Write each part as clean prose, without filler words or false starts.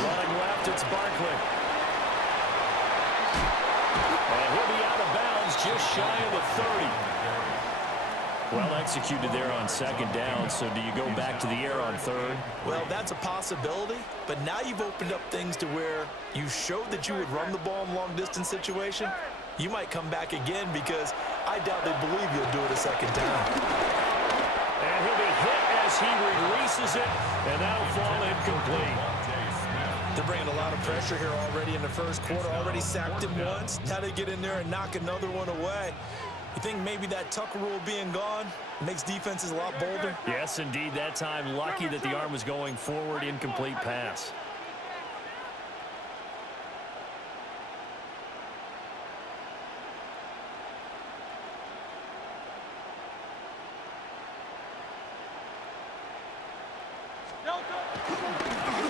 Running left, it's Barkley. And he'll be out of bounds just shy of the 30. Well executed there on second down, so do you go back to the air on third? Well, that's a possibility, but now you've opened up things to where you showed that you would run the ball in long-distance situation. You might come back again because I doubt they believe you'll do it a second time. And he'll be hit as he releases it, and that'll fall incomplete. They're bringing a lot of pressure here already in the first quarter. Already sacked him once. Now they get in there and knock another one away. You think maybe that Tucker rule being gone makes defenses a lot bolder? Yes, indeed. That time, lucky that the arm was going forward, incomplete pass.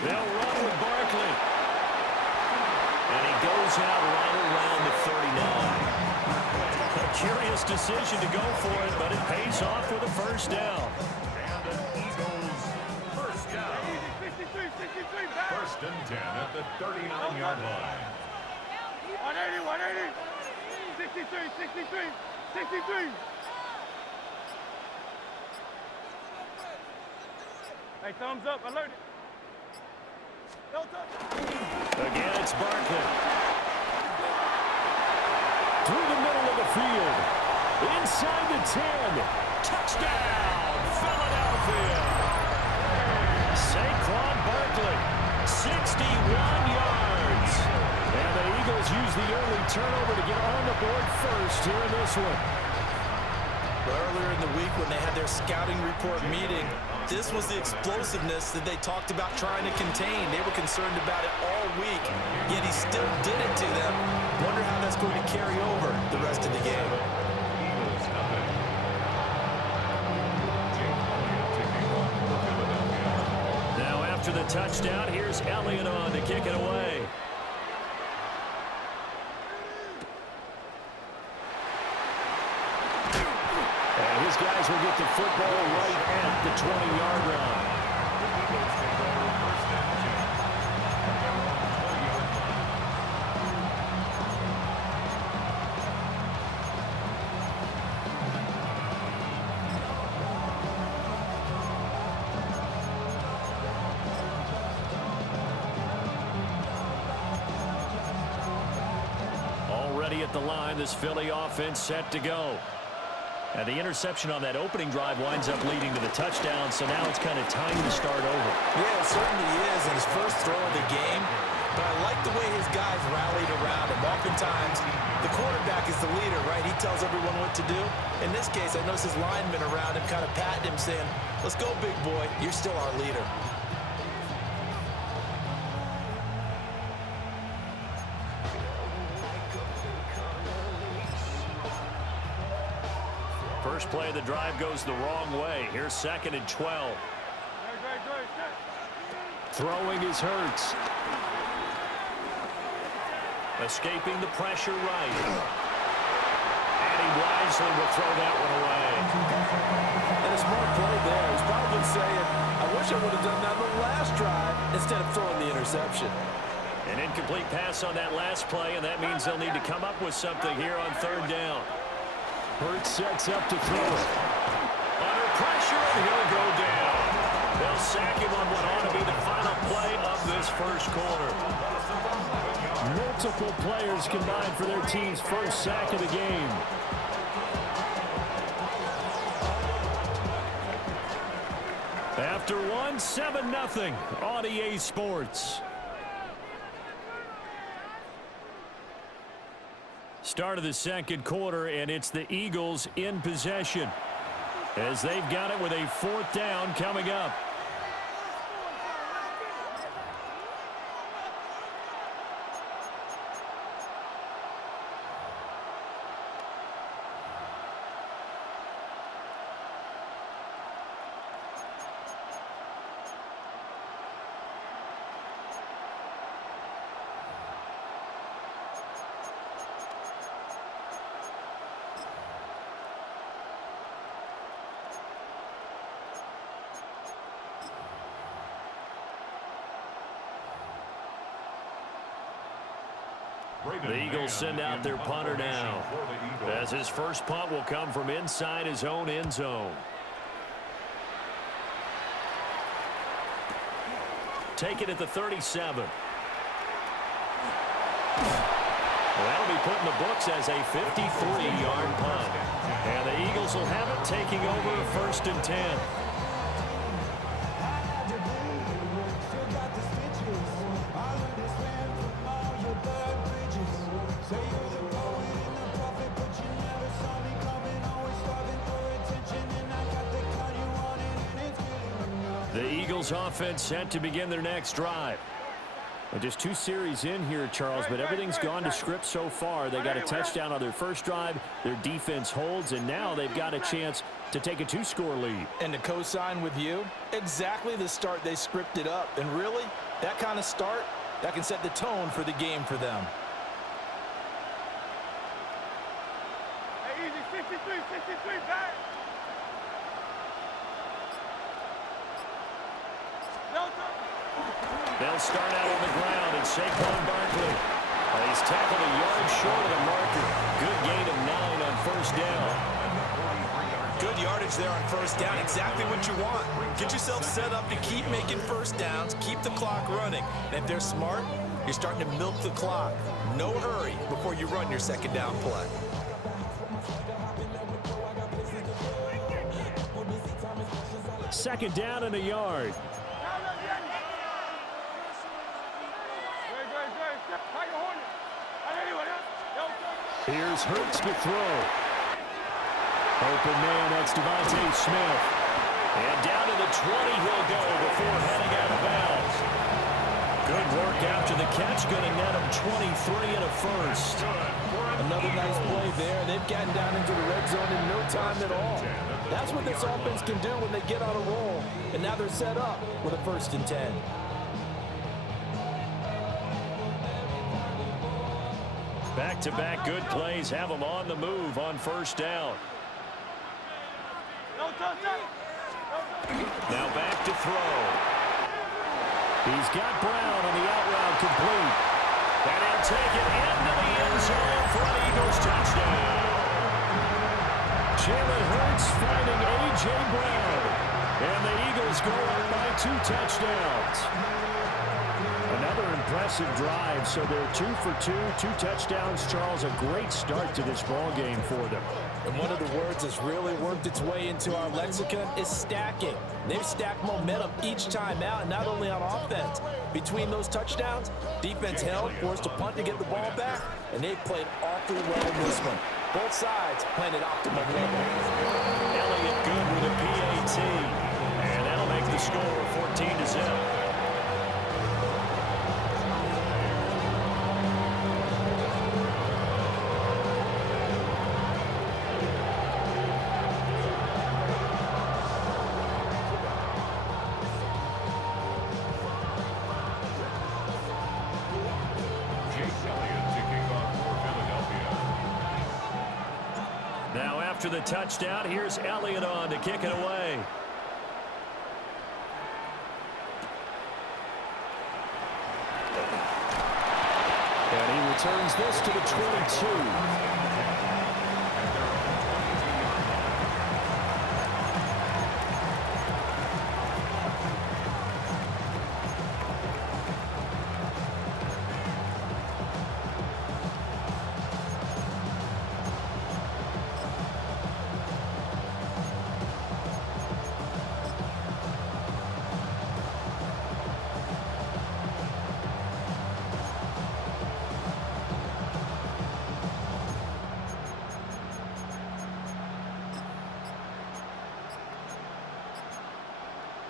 They'll run with Barkley. And he goes out right around the 39. A curious decision to go for it, but it pays off with a first down. And an Eagles first down. First and 10 at the 39-yard line. 180, 180. 63, 63, 63. Hey, thumbs up, alert it. Again, it's Barkley. Through the middle of the field. Inside the 10. Touchdown, Philadelphia. Saquon Barkley, 61 yards. And the Eagles use the early turnover to get on the board first here in this one. But earlier in the week when they had their scouting report meeting, this was the explosiveness that they talked about trying to contain. They were concerned about it all week, yet he still did it to them. Wonder how that's going to carry over the rest of the game. Now after the touchdown, here's Elliott on to kick it away. And his guys will get the football right at the 20-yard line. Already at the line, this Philly offense set to go. And the interception on that opening drive winds up leading to the touchdown, so now it's kind of time to start over. Yeah, it certainly is in his first throw of the game. But I like the way his guys rallied around him. Oftentimes, the quarterback is the leader, right? He tells everyone what to do. In this case, I noticed his linemen around him kind of patting him, saying, let's go, big boy. You're still our leader. First play of the drive goes the wrong way. Here's second and 12. Throwing is Hurts. Escaping the pressure right. And he wisely will throw that one away. And a smart play there. He's probably saying, I wish I would have done that on the last drive instead of throwing the interception. An incomplete pass on that last play, and that means they'll need to come up with something here on third down. Hurts sets up to throw it. Under pressure, and he'll go down. They'll sack him on what ought to be the final play of this first quarter. Multiple players combined for their team's first sack of the game. After one, 7-0 on EA Sports. Start of the second quarter, and it's the Eagles in possession as they've got it with a fourth down coming up. The Eagles send out their punter now, as his first punt will come from inside his own end zone. Take it at the 37. That'll be put in the books as a 53-yard punt. And the Eagles will have it, taking over 1st and 10. The Eagles offense set to begin their next drive. Well, just 2 series in here, Charles, but everything's gone to script so far. They got a touchdown on their first drive. Their defense holds, and now they've got a chance to take a 2-score lead. And to co-sign with you, exactly the start they scripted up. And really, that kind of start, that can set the tone for the game for them. Hey, easy, 63, 63, back. They'll start out on the ground, and Saquon Barkley. He's tackled a yard short of the marker. Good gain of 9 on 1st down. Good yardage there on 1st down. Exactly what you want. Get yourself set up to keep making 1st downs, keep the clock running. And if they're smart, you're starting to milk the clock. No hurry before you run your 2nd down play. Second down and a yard. Here's Hurts to throw. Open man, that's Devontae Smith. And down to the 20 he'll go before heading out of bounds. Good work after the catch, going to net him 23 and a 1st. Another nice play there. They've gotten down into the red zone in no time at all. That's what this offense can do when they get on a roll. And now they're set up with a 1st and 10. Back-to-back good plays have them on the move on 1st down. Now back to throw. He's got Brown on the out route complete. And he'll take it into the end zone for an Eagles touchdown. Jalen Hurts finding A.J. Brown. And the Eagles go up by 2 touchdowns. Another impressive drive, so they're 2 for 2, 2 touchdowns. Charles, a great start to this ball game for them. And one of the words that's really worked its way into our lexicon is stacking. They've stacked momentum each time out, and not only on offense. Between those touchdowns, defense held, forced a punt to get the ball back, and they've played awfully well in this one. Both sides playing at optimal level. Elliott good with a PAT, and that'll make the score 14-0. After the touchdown, here's Elliott on to kick it away. And he returns this to the 22.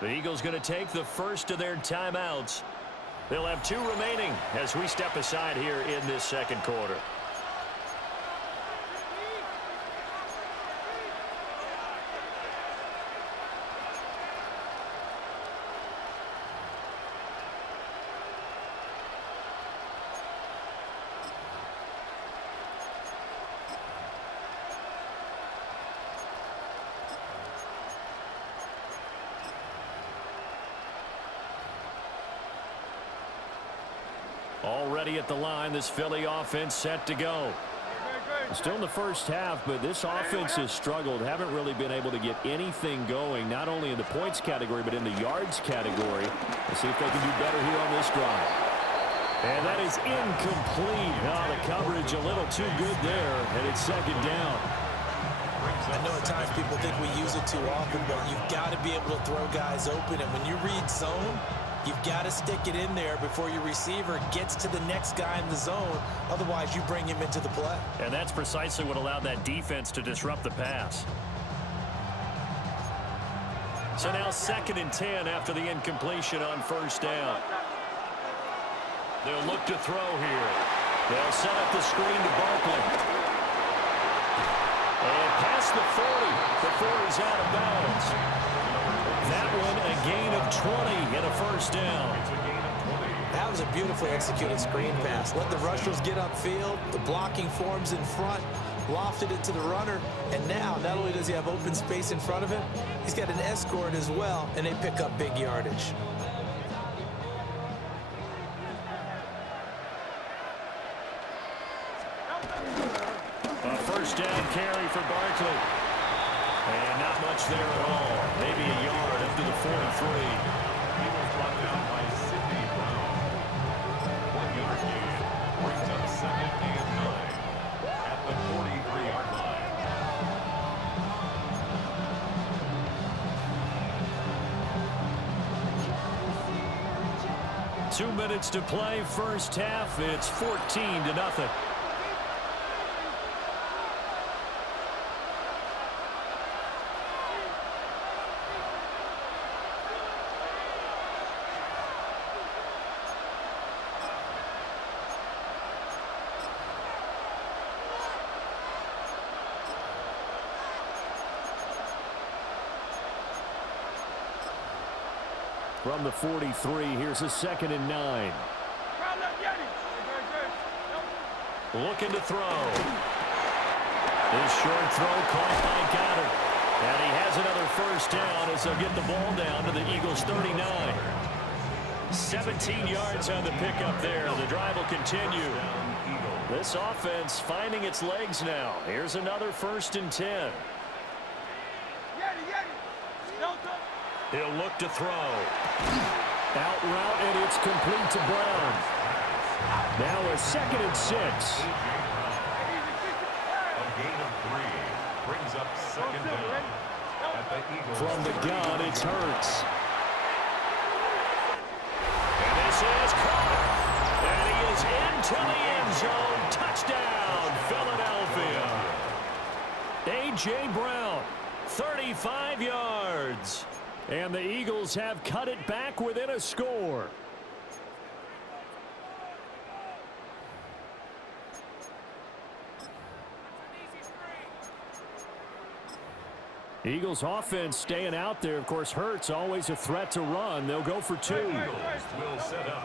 The Eagles going to take the first of their timeouts. They'll have 2 remaining as we step aside here in this 2nd quarter. Already at the line, this Philly offense set to go. Still in the first half, but this offense has struggled. Haven't really been able to get anything going, not only in the points category, but in the yards category. Let's see if they can do better here on this drive. And that is incomplete. Oh, the coverage a little too good there, and it's second down. I know at times people think we use it too often, but you've got to be able to throw guys open. And when you read zone, you've got to stick it in there before your receiver gets to the next guy in the zone. Otherwise, you bring him into the play. And that's precisely what allowed that defense to disrupt the pass. So now 2nd and 10 after the incompletion on first down. They'll look to throw here. They'll set up the screen to Barkley. And past the 40. The 40's out of bounds. That one a gain of 20 and a first down. That was a beautifully executed screen pass. Let the rushers get upfield. The blocking forms in front. Lofted it to the runner. And now, not only does he have open space in front of him, he's got an escort as well, and they pick up big yardage. A first down carry for Barkley. And not much there at all. Maybe a yard up to the 43. He was brought down by Sidney Brown. 1 yard gain brings up 2nd and 9 at the 43-yard line. Two minutes to play, first half. It's 14-0. From the 43, here's a 2nd and 9. Looking to throw. This short throw caught by Goddard. And he has another first down as they'll get the ball down to the Eagles' 39. 17 yards on the pickup there. The drive will continue. This offense finding its legs now. Here's another 1st and 10. He'll look to throw. Out route, and it's complete to Brown. Now a 2nd and 6. A gain of 3 brings up 2nd down at the Eagles. From the gun, it's Hurts. And this is caught. And he is into the end zone. Touchdown, Philadelphia. A.J. Brown, 35 yards. And the Eagles have cut it back within a score. Eagles offense staying out there. Of course, Hurts always a threat to run. They'll go for 2.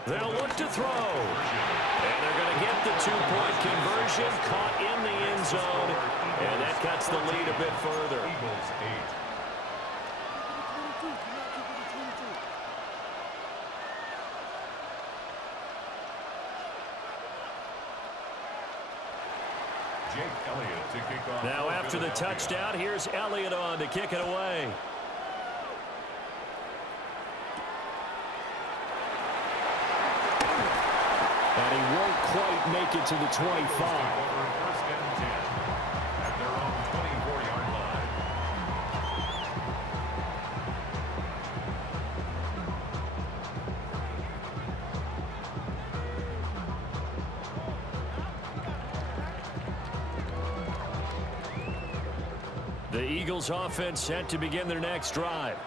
They'll look to throw. And they're going to get the 2-point conversion. Caught in the end zone. And that cuts the lead a bit further. Eagles 8. Jake Elliott to kick off. Now after the touchdown, here's Elliott on to kick it away. And he won't quite make it to the 25. 1st and 10 at their own 24-yard line. The Eagles offense set to begin their next drive.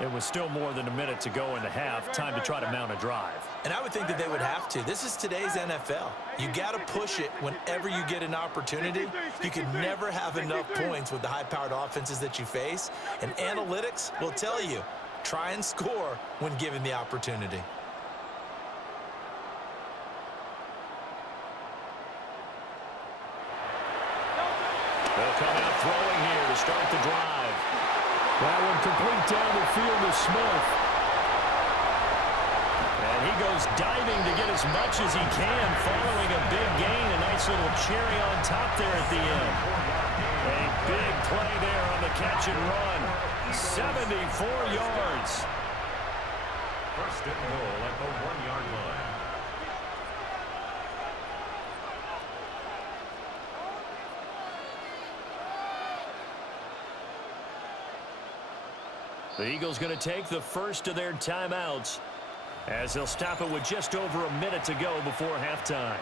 It was still more than a minute to go in the half. Time to try to mount a drive. And I would think that they would have to. This is today's NFL. You got to push it whenever you get an opportunity. You can never have enough points with the high-powered offenses that you face. And analytics will tell you, try and score when given the opportunity. They'll come out throwing here to start the drive. That one complete down the field to Smith. And He goes diving to get as much as he can, following a big gain. A nice little cherry on top there at the end. A big play there on the catch and run. 74 yards. First and goal at the 1-yard line. The Eagles going to take the first of their timeouts as they'll stop it with just over a minute to go before halftime.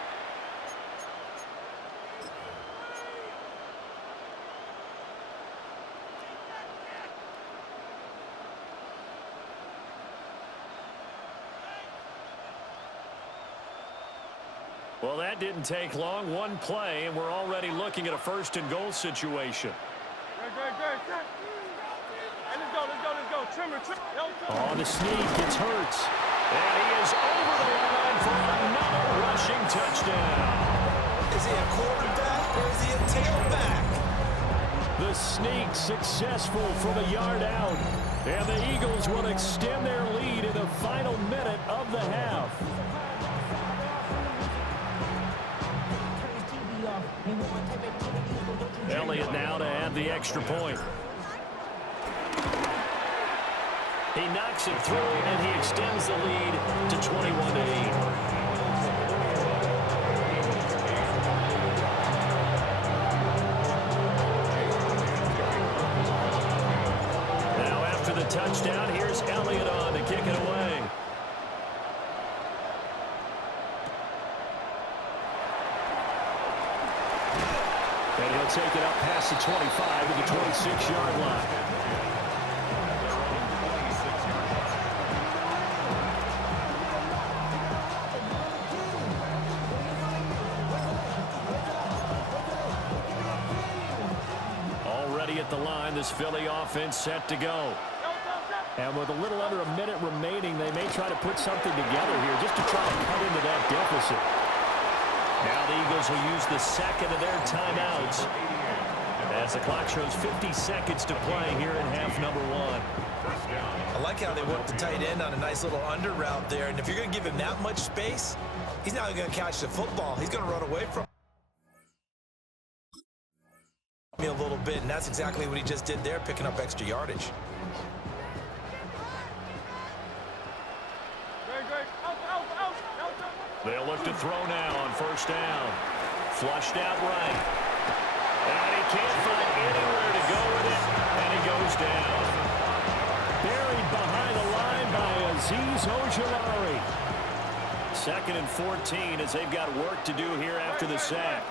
Well, that didn't take long. One play, and we're already looking at a first and goal situation. Good. Hey, let's go. Trimmer. On the sneak, it's Hurts. And he is over the line for another rushing touchdown. Is he a quarterback or is he a tailback? The sneak successful from a yard out. And the Eagles will extend their lead in the final minute of the half. Elliott now to add the extra point. He knocks it through, and he extends the lead to 21-8. Now after the touchdown, here's Elliott on to kick it away. And he'll take it up past the 25 to the 26-yard line. Already at the line, this Philly offense set to go. And with a little under a minute remaining, they may try to put something together here just to try to cut into that deficit. Now the Eagles will use the second of their timeouts as the clock shows 50 seconds to play here in half number one. I like how they work the tight end on a nice little under route there. And if you're going to give him that much space, he's not going to catch the football. He's going to run away from me a little bit, and that's exactly what he just did there, picking up extra yardage. They'll look to throw now on first down. Flushed out right. And he can't find anywhere to go with it, and he goes down. Buried behind the line by Azeez Ojulari. 2nd and 14 as they've got work to do here after the sack.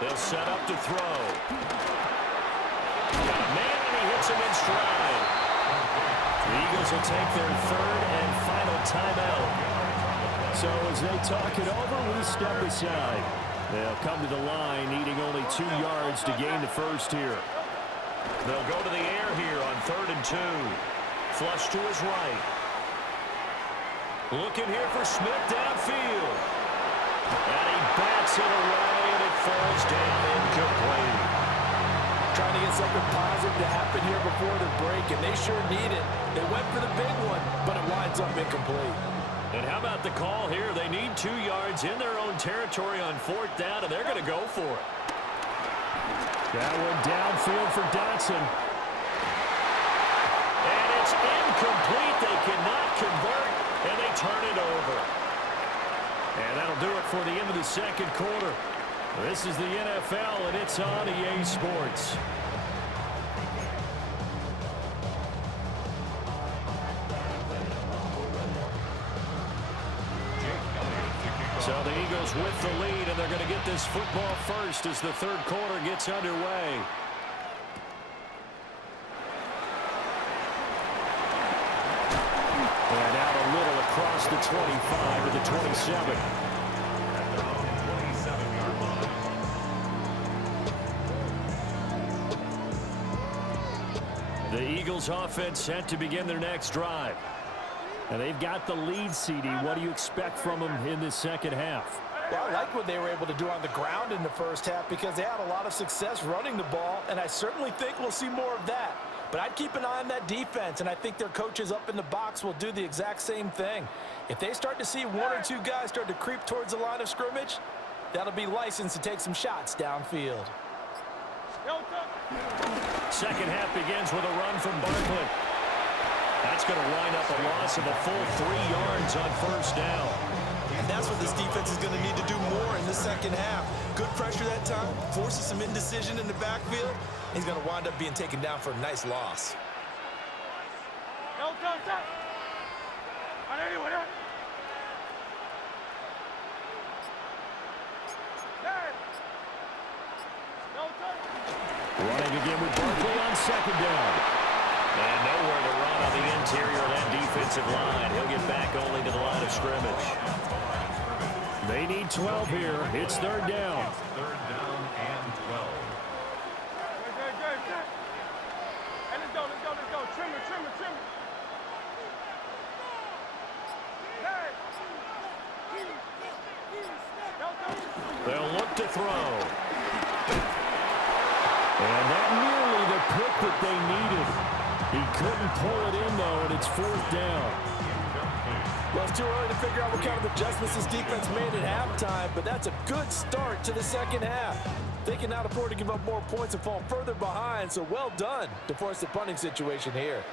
They'll set up to throw. Got a man, and he hits him in stride. The Eagles will take their third and final timeout. So as they talk it over, we step aside. They'll come to the line, needing only 2 yards to gain the first here. They'll go to the air here on 3rd and 2. Flush to his right. Looking here for Smith downfield. And he bats it away, and it falls down incomplete. Trying to get something positive to happen here before the break, and they sure need it. They went for the big one, but it winds up incomplete. And how about the call here? They need 2 yards in their own territory on 4th down, and they're going to go for it. That one downfield for Dotson. And it's incomplete. They cannot convert, and they turn it over. And that'll do it for the end of the second quarter. This is the NFL, and it's on EA Sports. So the Eagles with the lead, and they're going to get this football first as the third quarter gets underway. And out a little across the 25 to the 27. The Eagles offense set to begin their next drive. And they've got the lead, CD. What do you expect from them in this second half? Well, I like what they were able to do on the ground in the first half because they had a lot of success running the ball, and I certainly think we'll see more of that. But I'd keep an eye on that defense, and I think their coaches up in the box will do the exact same thing. If they start to see one or two guys start to creep towards the line of scrimmage, that'll be licensed to take some shots downfield. Second half begins with a run from Barkley. That's going to wind up a loss of a full 3 yards on first down. And that's what this defense is going to need to do more in the second half. Good pressure that time, forces some indecision in the backfield. He's going to wind up being taken down for a nice loss. Running again with Barkley on second down. And nowhere to run on the interior of that defensive line. He'll get back only to the line of scrimmage. They need 12 here. It's third down. Third down and 12. Hey, let's go. Trim it. They'll look to throw. And that nearly the pick that they needed. He couldn't pull it in, though, and it's fourth down. Well, it's too early to figure out what kind of adjustments this defense made at halftime, but that's a good start to the second half. They cannot afford to give up more points and fall further behind, so well done to force the punting situation here.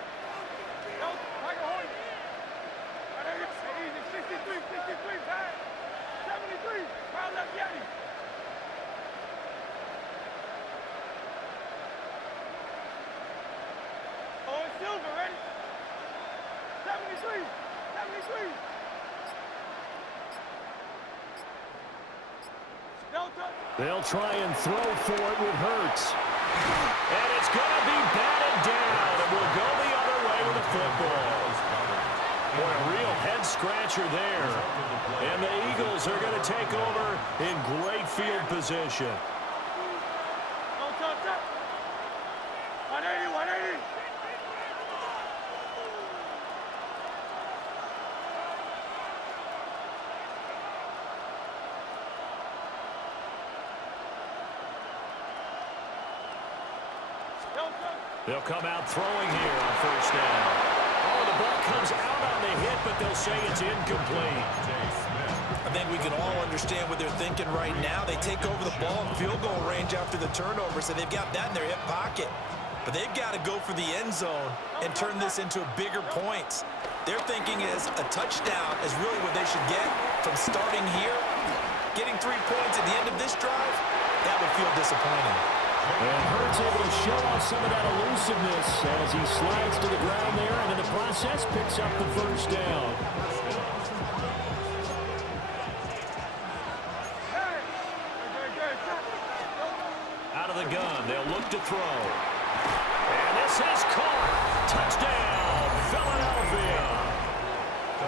They'll try and throw for it with Hurts. And it's going to be batted down, and will go the other way with the football. Boy, a real head-scratcher there. And the Eagles are going to take over in great field position. 180. They'll come out throwing here on first down. Oh, the ball comes out on the hit, but they'll say it's incomplete. I think we can all understand what they're thinking right now. They take over the ball in field goal range after the turnover, so they've got that in their hip pocket. But they've got to go for the end zone and turn this into bigger points. Their thinking is a touchdown is really what they should get from starting here. Getting 3 points at the end of this drive, that would feel disappointing. And Hurts able to show off some of that elusiveness as he slides to the ground there, and in the process picks up the first down. Out of the gun, they'll look to throw. And this is caught. Touchdown, Philadelphia.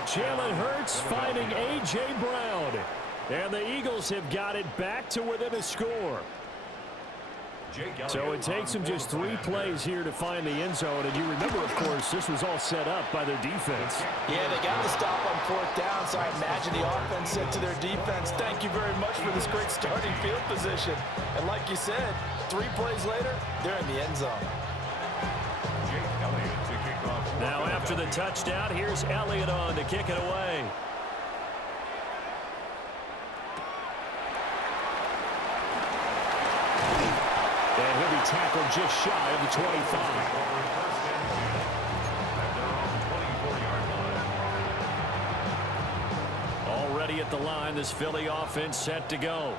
Jalen Hurts finding A.J. Brown. And the Eagles have got it back to within a score. So it takes them just 3 plays here to find the end zone. And you remember, of course, this was all set up by their defense. Yeah, they got the stop on fourth down, so I imagine the offense said to their defense, thank you very much for this great starting field position. And like you said, 3 plays later, they're in the end zone. Now after the touchdown, here's Elliott on to kick it away. And he'll be tackled just shy of the 25. Already at the line, this Philly offense set to go.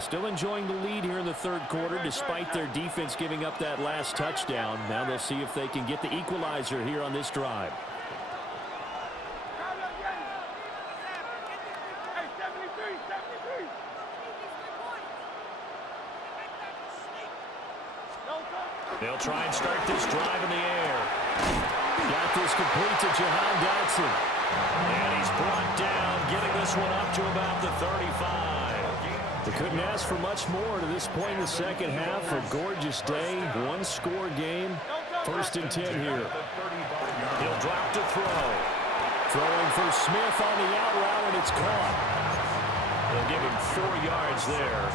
Still enjoying the lead here in the third quarter despite their defense giving up that last touchdown. Now they'll see if they can get the equalizer here on this drive. They'll try and start this drive in the air. Got this complete to Jahan Dotson. And he's brought down, getting this one up to about the 35. They couldn't ask for much more to this point in the second half. A gorgeous day, 1-score game. 1st and 10 here. He'll drop to throw. Throwing for Smith on the out route, and it's caught. They'll give him 4 yards there,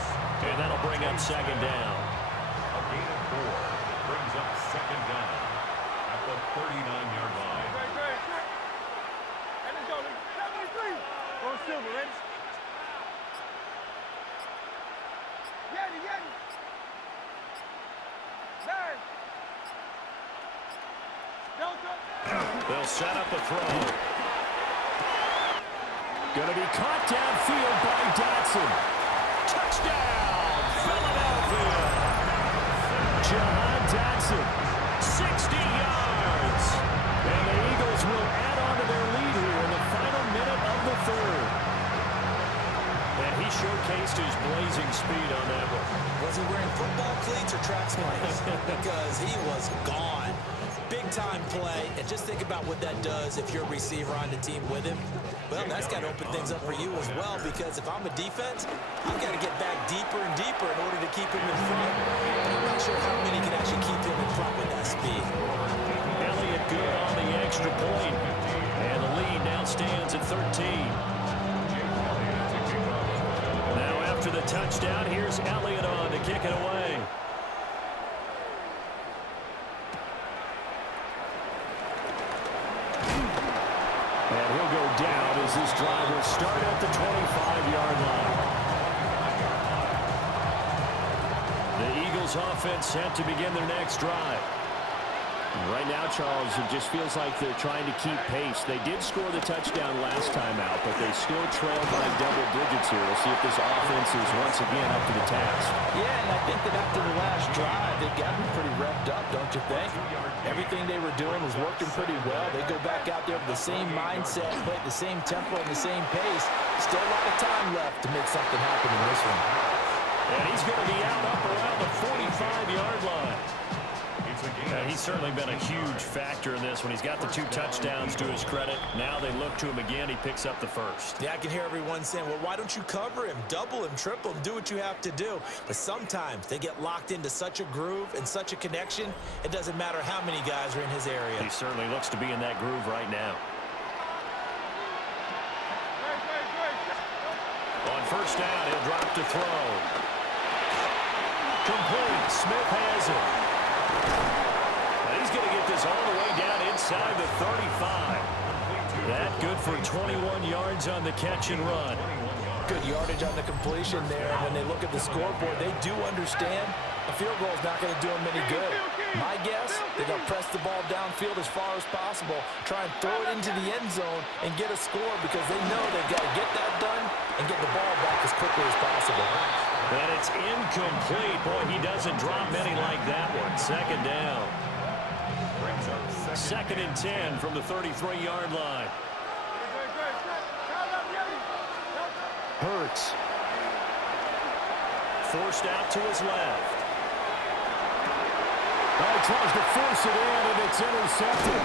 and that'll bring up second down. A gain of 4 brings up second down at the 39-yard line. Great, great, great. And let's go. 73. Go Silver, ready? Yeti, Yeti. Nine. Delta. They'll set up a throw. Going to be caught downfield by Dotson. Touchdown, Philadelphia. Jahan Dotson, 60 yards. And the Eagles will add on to their lead here in the final minute of the third. And he showcased his blazing speed on that one. Was he wearing football cleats or track spikes? Because he was gone. Big-time play, and just think about what that does if you're a receiver on the team with him. Well, that's got to open things up for you as well, because if I'm a defense, I've got to get back deeper and deeper in order to keep him in front. But I'm not sure how many can actually keep him in front with that speed. Elliott good on the extra point. And the lead now stands at 13. Now after the touchdown, here's Elliott on to kick it away. And he'll go down as this drive will start at the 25-yard line. The Eagles offense set to begin their next drive. Right now, Charles, it just feels like they're trying to keep pace. They did score the touchdown last time out, but they still trail by double digits here. We'll see if this offense is once again up to the task. Yeah, and I think that after the last drive, they got me pretty revved up, don't you think? Everything they were doing was working pretty well. They go back out there with the same mindset, play at the same tempo and the same pace. Still a lot of time left to make something happen in this one. And he's going to be out up around the 45-yard line. He's certainly been a huge factor in this when he's got the 2 touchdowns to his credit. Now they look to him again. He picks up the first. Yeah, I can hear everyone saying, well, why don't you cover him, double him, triple him, do what you have to do. But sometimes they get locked into such a groove and such a connection, it doesn't matter how many guys are in his area. He certainly looks to be in that groove right now. On first down, he'll drop to throw. Complete. Smith has it. He's going to get this all the way down inside the 35. That good for 21 yards on the catch and run. Good yardage on the completion there. And when they look at the scoreboard, they do understand a field goal is not going to do them any good. My guess, they're going to press the ball downfield as far as possible, try and throw it into the end zone and get a score because they know they've got to get that done and get the ball back as quickly as possible. And it's incomplete. Boy, he doesn't drop many like that one. Second down. Second and 10 from the 33-yard line. Hurts. Forced out to his left. Oh, he tries to force it in, and it's intercepted.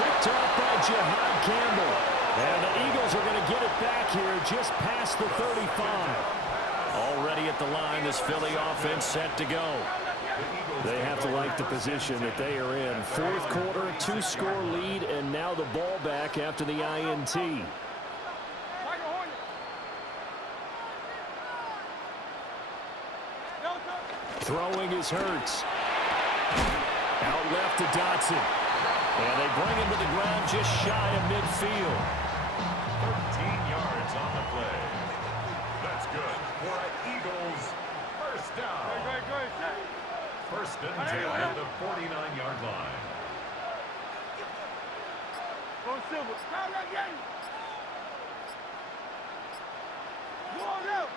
Picked up by Jahan Campbell. And the Eagles are going to get it back here just past the 35. Already at the line, this Philly offense set to go. They have to like the position that they are in. Fourth quarter, 2-score lead, and now the ball back after the INT. Throwing is Hurts. Out left to Dotson. And they bring him to the ground just shy of midfield. 13 yards on the play. That's good for an Eagles first down. First and 10 at the 49-yard line. Go Silver. Go on out.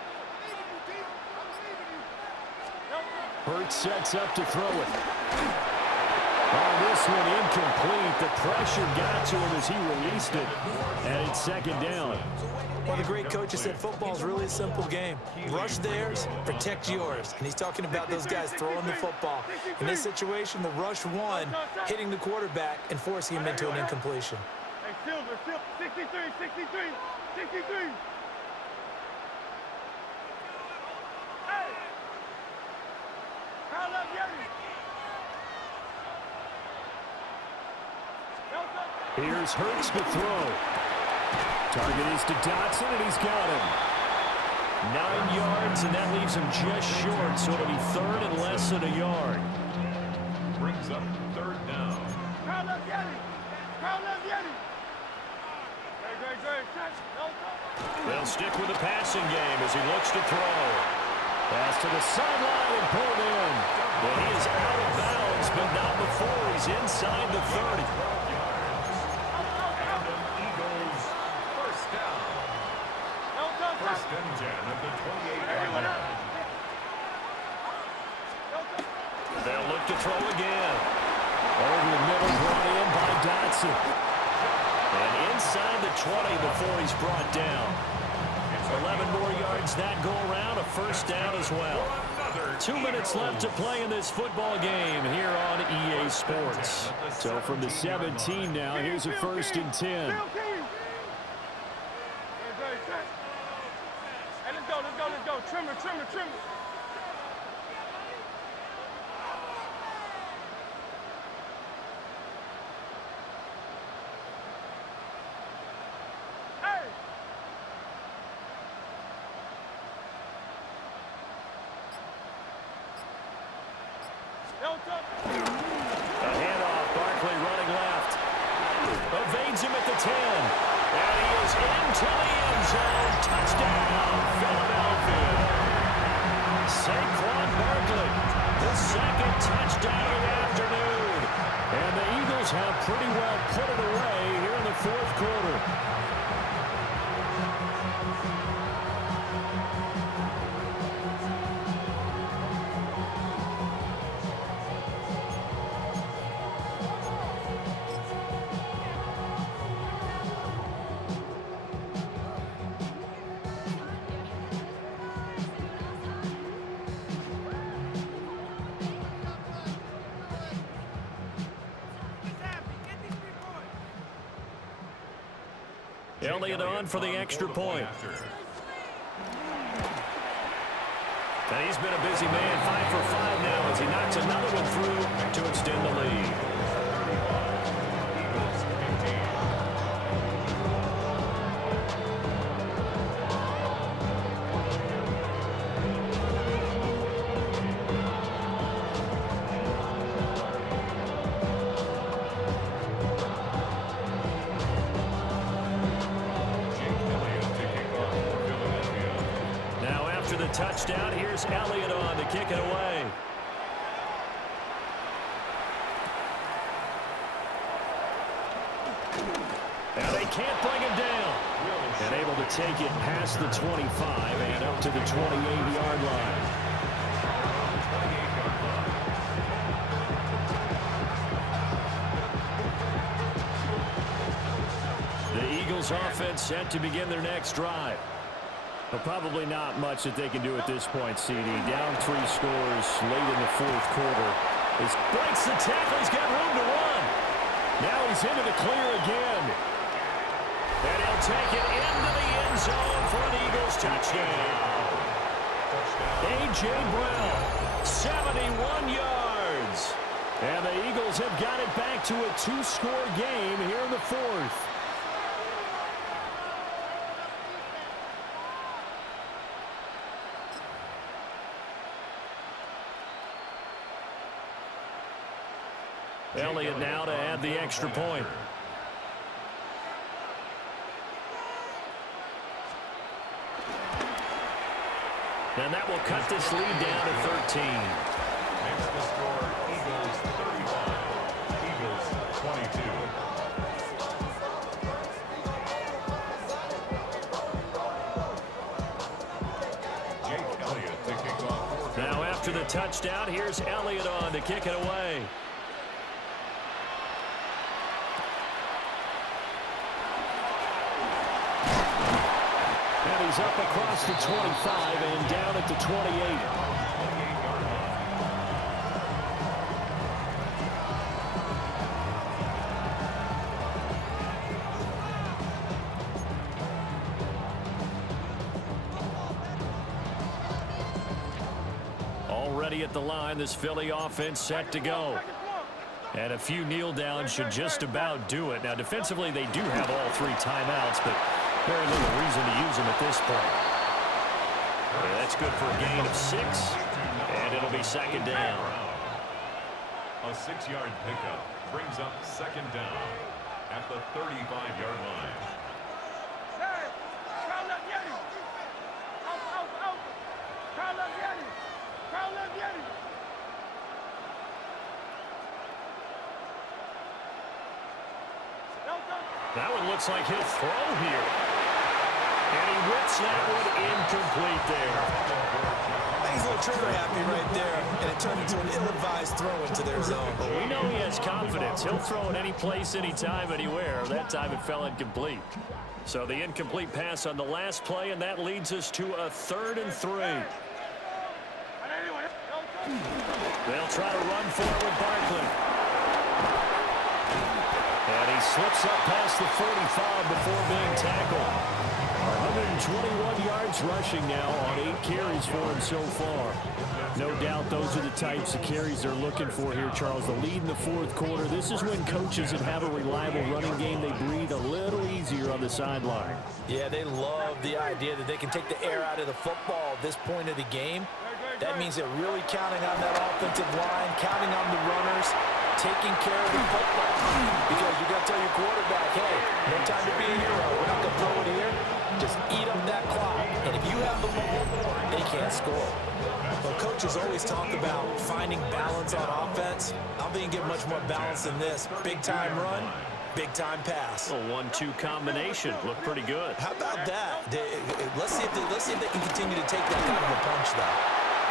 Hurts sets up to throw it. Oh, this one incomplete. The pressure got to him as he released it. And it's second down. Well, the great coach has said football is really a simple game. Rush theirs, protect yours. And he's talking about those guys throwing the football. In this situation, the rush one, hitting the quarterback and forcing him into an incompletion. Hey, Silver, 63, 63, 63. Hey! Call up Yeti. Here's Hurts to throw. Target is to Dotson, and he's got him. 9 yards, and that leaves him just short, so it'll be third and less than a yard. brings up third down. Crowd left Yeti. Crowd left Yeti. Great. They'll stick with the passing game as he looks to throw. Pass to the sideline and pulled in. And he is out of bounds, but not before he's inside the 30. And an Eagles first down. First and 10 at the 28-yard line. They'll look to throw again. Over the middle, brought in by Dotson. And inside the 20 before he's brought down. 11 more yards that go around, a first down as well. 2 minutes left to play in this football game here on EA Sports. So from the 17 now, here's a first and 10. Hey, let's go. Trim it. A handoff, Barkley running left. Evades him at the 10. And he is into the end zone. Touchdown, Philadelphia. Saquon Barkley, the second touchdown of the afternoon. And the Eagles have pretty well put it away here in the fourth quarter. Elliott on for the extra point. And he's been a busy man, 5 for 5 now as he knocks another one through to extend the lead. Touchdown. Here's Elliott on to kick it away. Now they can't bring him down. And able to take it past the 25 and up to the 28-yard line. The Eagles offense set to begin their next drive. But probably not much that they can do at this point, CD. Down 3 scores late in the fourth quarter. He breaks the tackle. He's got room to run. Now he's into the clear again. And he'll take it into the end zone for an Eagles touchdown. A.J. Brown, 71 yards. And the Eagles have got it back to a 2-score game here in the fourth. Elliott now to add the extra point. And that will cut this lead down to 13. Makes the score Eagles 35, Eagles 22. Jake Elliott to kick off. Now after the touchdown, here's Elliott on to kick it away. He's up across the 25 and down at the 28. Already at the line, this Philly offense set to go. And a few kneel downs should just about do it. Now defensively they do have all 3 timeouts, but very little reason to use them at this point. Okay, that's good for a gain of 6, and it'll be second down. A 6-yard pickup brings up second down at the 35-yard line. Hey, Carl Yeti. Out. Carl Yeti. Carl Yeti. That one looks like he'll throw here. And he whips that one incomplete there. He's a little trigger happy right there, and it turned into an ill-advised throw into their zone. Well, we know he has confidence. He'll throw it any place, anytime, anywhere. That time it fell incomplete. So the incomplete pass on the last play, and that leads us to a 3rd and 3. They'll try to run for it with Barkley. And he slips up past the 45 before being tackled. 121 yards rushing now on 8 carries for him so far. No doubt those are the types of carries they're looking for here, Charles. The lead in the 4th quarter. This is when coaches that have a reliable running game, they breathe a little easier on the sideline. Yeah, they love the idea that they can take the air out of the football at this point of the game. That means they're really counting on that offensive line, counting on the runners, taking care of the football. Because you got to tell your quarterback, hey, no time to be a hero. We're not going to throw it here. Just eat up that clock. And if you have the ball, they can't score. Well, coaches always talk about finding balance on offense. I don't think you can get much more balance than this. Big-time run, big-time pass. A 1-2 combination. Looked pretty good. How about that? Let's see if they can continue to take that kind of a punch, though.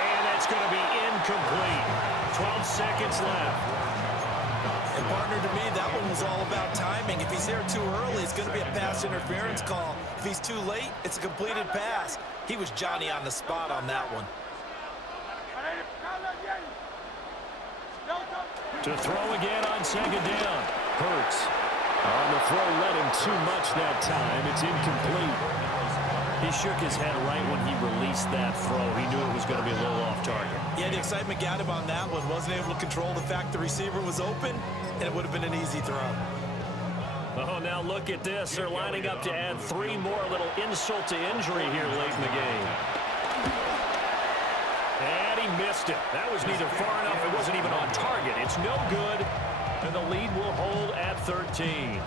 And that's going to be incomplete. 12 seconds left. And partner, to me, that one was all about timing. If he's there too early, it's going to be a pass interference call. If he's too late, it's a completed pass. He was Johnny on the spot on that one. To throw again on 2nd down. Hurts. On the throw, led him too much that time. It's incomplete. He shook his head right when he released that throw. He knew it was going to be a little off target. Yeah, the excitement got him on that one. Wasn't able to control the fact the receiver was open, and it would have been an easy throw. Oh, now look at this. They're lining up to add 3 more. A little insult to injury here late in the game. And he missed it. That was neither far enough. It wasn't even on target. It's no good. And the lead will hold at 13.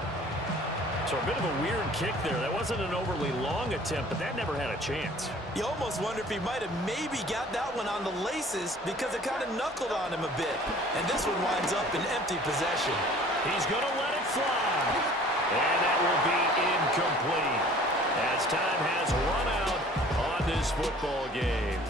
So a bit of a weird kick there. That wasn't an overly long attempt, but that never had a chance. You almost wonder if he might have maybe got that one on the laces because it kind of knuckled on him a bit. And this one winds up in empty possession. He's going to let it fly. And that will be incomplete as time has run out on this football game.